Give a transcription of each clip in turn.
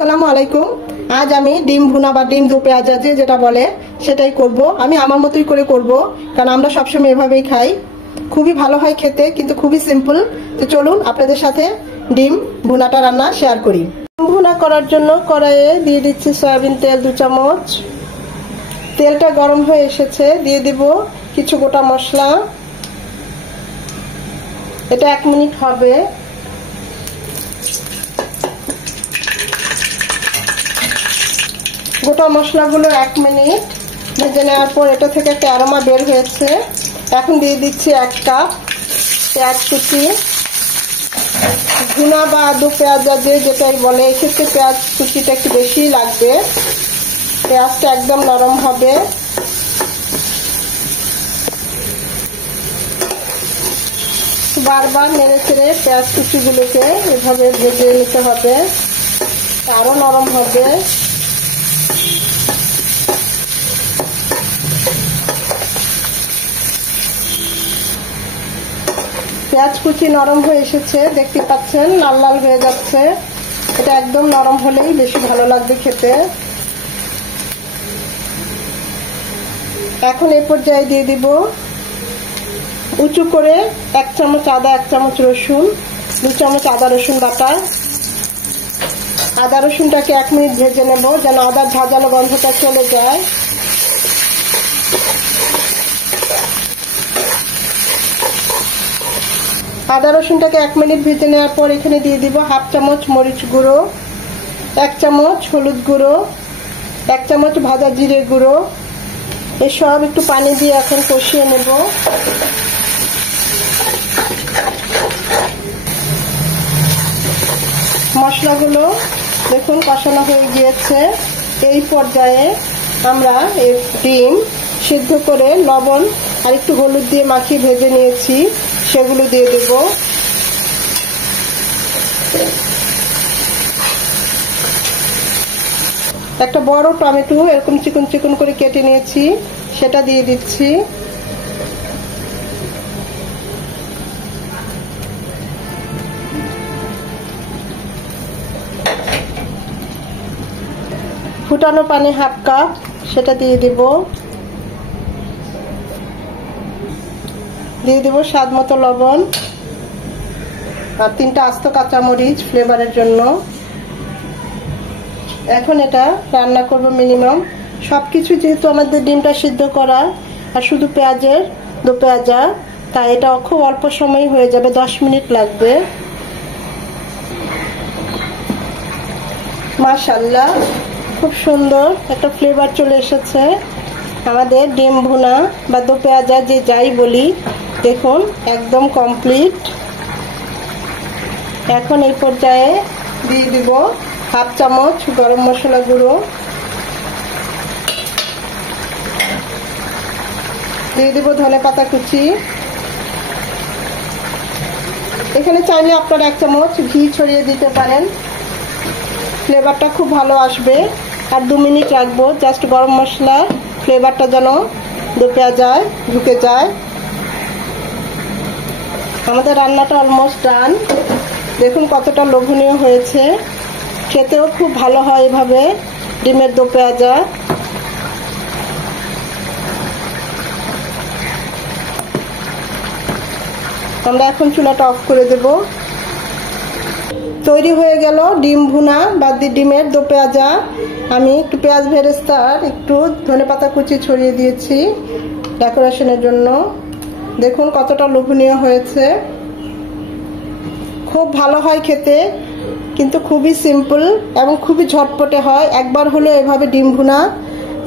আসসালামু আলাইকুম। আজ আমি ডিম ভুনা বা ডিম দু পেঁয়াজ যেটা বলে সেটাই করব। আমি আমার মতোই করে করব, কারণ আমরা সবসময় এভাবেই খাই। খুবই ভালো হয় খেতে, কিন্তু খুবই সিম্পল। তো চলুন আপনাদের সাথে ডিম ভুনাটা রান্না শেয়ার করি। ডিম ভুনা করার জন্য কড়াইয়ে দিয়ে দিচ্ছি সয়াবিন তেল 2 চামচ। তেলটা গরম হয়ে এসেছে, দিয়ে দিব কিছু গোটা মশলা। এটা 1 মিনিট হবে। গোটা মশলাগুলো 1 মিনিট ভেজে নেওয়ার পর এটা থেকে একটা অ্যারোমা বের হয়েছে। এখন দিয়ে দিচ্ছি 1 কাপ পেঁয়াজ কুচি। ভুনা বা আদু পেঁয়াজ যেটাই বলে, এক্ষেত্রে পেঁয়াজ কুচিটা একটু বেশি লাগবে। পেঁয়াজটা একদম নরম হবে। বারবার নেড়ে চেড়ে পেঁয়াজ কুচিগুলোকে এভাবে ভেজে নিতে হবে, আরো নরম হবে। পেঁয়াজ কুচি নরম হয়ে এসেছে, দেখতে পাচ্ছেন লাল লাল হয়ে যাচ্ছে। এটা একদম নরম হলেই বেশি ভালো লাগবে খেতে। এখন এই পর্যায়ে দিয়ে দিব উঁচু করে 1 চামচ আদা, 1 চামচ রসুন, 2 চামচ আদা রসুন বাটা। আদা রসুনটাকে 1 মিনিট ভেজে নেব, যেন আদার ঝাঁঝালো গন্ধটা চলে যায়। আদা রসুনটাকে 1 মিনিট ভেজে নেওয়ার পর এখানে দিয়ে দিব 1/2 চামচ মরিচ গুঁড়ো, 1 চামচ হলুদ গুঁড়ো, 1 চামচ ভাজা জিরে গুঁড়ো। এসব একটু পানি দিয়ে এখন কষিয়ে নেব। মশলাগুলো দেখুন কষানো হয়ে গিয়েছে। এই পর্যায়ে আমরা এই ডিম সিদ্ধ করে লবণ আর একটু হলুদ দিয়ে মাখিয়ে ভেজে নিয়েছি, সেগুলো দিয়ে দেব। একটা বড় টমেটো এরকম চিকন চিকন করে কেটে নিয়েছি, সেটা দিয়ে দিচ্ছি। ফুটানো পানি 1/2 কাপ, সেটা দিয়ে দিব। দিয়ে দিব স্বাদ মতো লবণ আর 3টা আস্ত কাঁচামরিচ ফ্লেভারের জন্য। এখন এটা রান্না করব মিনিমাম, সবকিছু যেহেতু আমাদের ডিমটা সিদ্ধ করা আর শুধু পেঁয়াজের দো পেঁয়াজা, তাই এটা খুব অল্প সময় হয়ে যাবে, 10 মিনিট লাগবে। মাশাআল্লাহ, খুব সুন্দর একটা ফ্লেভার চলে এসেছে আমাদের ডিম ভুনা বা দো পেঁয়াজা যে যাই বলি। দেখুন একদম কমপ্লিট। এখন এই পর্যায়ে দিয়ে দিব 1/2 চামচ গরম মশলা গুঁড়ো, দিয়ে দিব ধনেপাতা কুচি। এখানে চাইলে আপনারা 1 চামচ ঘি ছড়িয়ে দিতে পারেন, ফ্লেভারটা খুব ভালো আসবে। আর 2 মিনিট রাখবো, জাস্ট গরম মশলা ফ্লেভারটা যেন দো পেঁয়াজায় ঢুকে যায়। আমাদের রান্নাটা অলমোস্ট ডান। দেখুন কতটা লোভনীয় হয়েছে, খেতেও খুব ভালো হয় এভাবে ডিমের দো পেঁয়াজা। আমরা এখন চুলাটা অফ করে দেব। তৈরি হয়ে গেল ডিম ভুনা বা ডিমের দো পেঁয়াজা। আমি একটু পেঁয়াজ বেরেস্তার একটু ধনেপাতা কুচি ছড়িয়ে দিয়েছি ডেকোরেশনের জন্য। দেখুন কতটা লোভনীয় হয়েছে, খুব ভালো হয় খেতে, কিন্তু খুবই সিম্পল এবং খুবই ঝটপটে হয়। একবার হলেও এভাবে ডিম ভুনা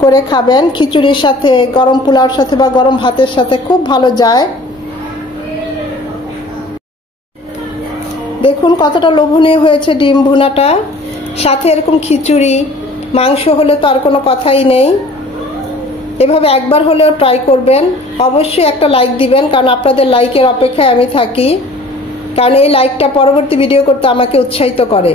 করে খাবেন, খিচুড়ির সাথে, গরম পোলাওর সাথে বা গরম ভাতের সাথে খুব ভালো যায়। দেখুন কতটা লোভনীয় হয়েছে ডিম ভুনাটা, সাথে এরকম খিচুড়ি মাংস হলে তো আর কোনো কথাই নেই। এভাবে একবার হলেও ট্রাই করবেন। অবশ্যই একটা লাইক দিবেন, কারণ আপনাদের লাইকের অপেক্ষায় আমি থাকি, কারণ এই লাইকটা পরবর্তী ভিডিও করতে আমাকে উৎসাহিত করে।